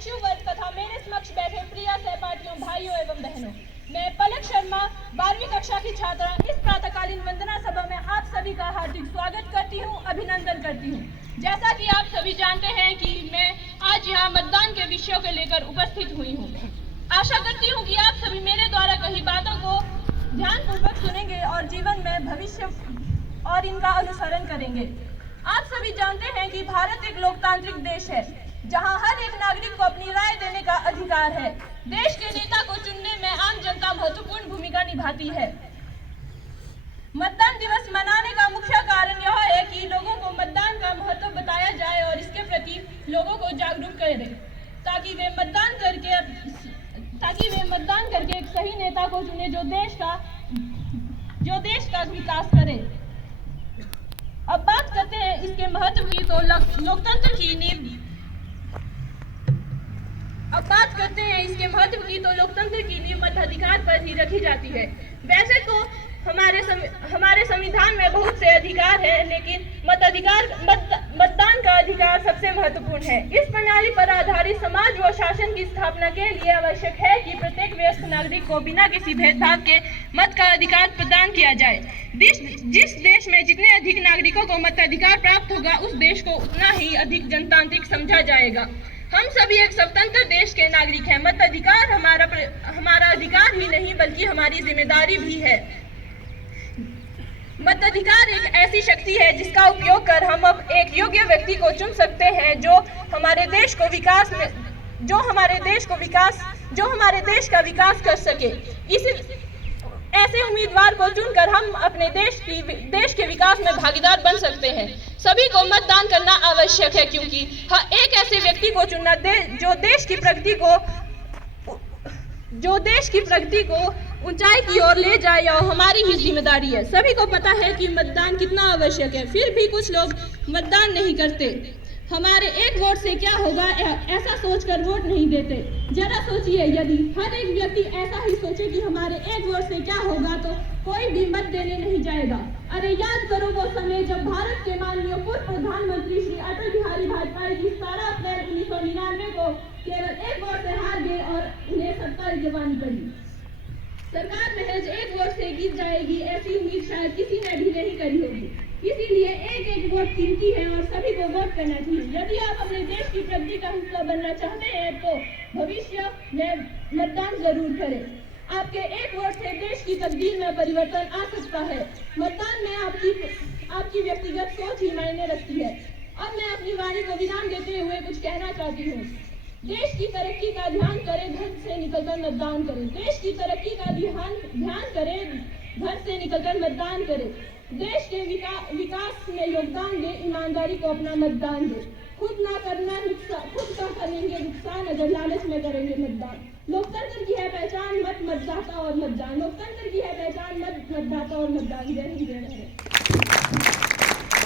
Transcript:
इच्छु वर्ग तथा मेरे समक्ष बैठे प्रिय सहपाठियों, भाइयों एवं बहनों, मैं पलक शर्मा 12वीं कक्षा की छात्रा इस प्रातःकालीन वंदना सभा में आप सभी का हार्दिक स्वागत करती हूं, अभिनंदन करती हूं। जैसा कि आप सभी जानते हैं कि मैं आज यहां मतदान के विषयों को लेकर उपस्थित हुई हूं। आशा करती हूं कि आप सभी मेरे द्वारा कही बातों को ध्यानपूर्वक सुनेंगे और जीवन में भविष्य और इनका अनुसरण करेंगे। आप सभी जानते हैं कि भारत एक लोकतांत्रिक देश है, जहां हर एक नागरिक को अपनी राय देने का अधिकार है। देश के नेता को चुनने में आम जनता महत्वपूर्ण भूमिका निभाती है। मतदान दिवस मनाने का मुख्य कारण यह है कि लोगों को मतदान का महत्व बताया जाए और इसके प्रति लोगों को जागरूक करें, ताकि वे मतदान करके एक सही नेता को चुने जो देश का विकास करे। अब बात करते हैं इसके महत्व की, तो लोकतंत्र की नींव मताधिकार पर ही रखी जाती है। वैसे तो हमारे संविधान में बहुत से अधिकार है, लेकिन मतदान का अधिकार सबसे महत्वपूर्ण है। इस प्रणाली पर आधारित समाज व शासन की स्थापना के लिए आवश्यक है कि प्रत्येक वयस्क नागरिक को बिना किसी भेदभाव के मत का अधिकार प्रदान किया जाए। जिस देश में जितने अधिक नागरिकों को मताधिकार प्राप्त होगा, उस देश को उतना ही अधिक जनतांत्रिक समझा जाएगा। हम सभी एक स्वतंत्र देश के नागरिक हैं। मताधिकार हमारा अधिकार ही नहीं, बल्कि हमारी जिम्मेदारी भी है। मताधिकार एक ऐसी शक्ति है जिसका उपयोग कर हम अब एक योग्य व्यक्ति को चुन सकते हैं जो हमारे देश का विकास कर सके। ऐसे उम्मीदवार को चुनकर हम अपने देश के विकास में भागीदार बन सकते हैं। सभी को मतदान करना आवश्यक है, क्योंकि एक ऐसे व्यक्ति को चुनना जो देश की प्रगति को ऊंचाई की ओर ले जाए, और हमारी ही जिम्मेदारी है। सभी को पता है कि मतदान कितना आवश्यक है, फिर भी कुछ लोग मतदान नहीं करते। हमारे एक वोट से क्या होगा, ऐसा सोचकर वोट नहीं देते। जरा सोचिए, यदि हर एक व्यक्ति ऐसा ही सोचे कि हमारे एक वोट से क्या होगा, तो कोई भी मत देने नहीं जाएगा। अरे याद करो वो समय जब भारत के माननीय पूर्व प्रधानमंत्री श्री अटल बिहारी वाजपेयी जी 17 अप्रैल 1999 को केवल एक वोट से हार गए और उन्हें सत्ता जवानी पड़ी। सरकार महज एक वोट से गिर जाएगी, ऐसी उम्मीद शायद किसी ने भी नहीं करी होगी। इसीलिए एक वोट कीमती है और सभी को वोट करना चाहिए। यदि आप अपने देश की प्रगति का हिस्सा बनना चाहते हैं, तो भविष्य में मतदान जरूर करें। आपके एक वोट से देश की तकदीर में परिवर्तन आ सकता है। मतदान में आपकी व्यक्तिगत सोच ही मायने रखती है। अब मैं अपनी वाणी को विराम देते हुए कुछ कहना चाहती हूँ। देश की तरक्की का ध्यान करें, घर से निकलकर मतदान करें। देश की तरक्की का ध्यान करें, घर से निकलकर मतदान करें। देश के विकास में योगदान दे, ईमानदारी को अपना मतदान दे। खुद का करेंगे नुकसान अगर लालच में करेंगे मतदान। लोकतंत्र की है पहचान मतदाता और मतदान। लोकतंत्र की है पहचान मतदाता और मतदान। जय हिंद, जय भारत।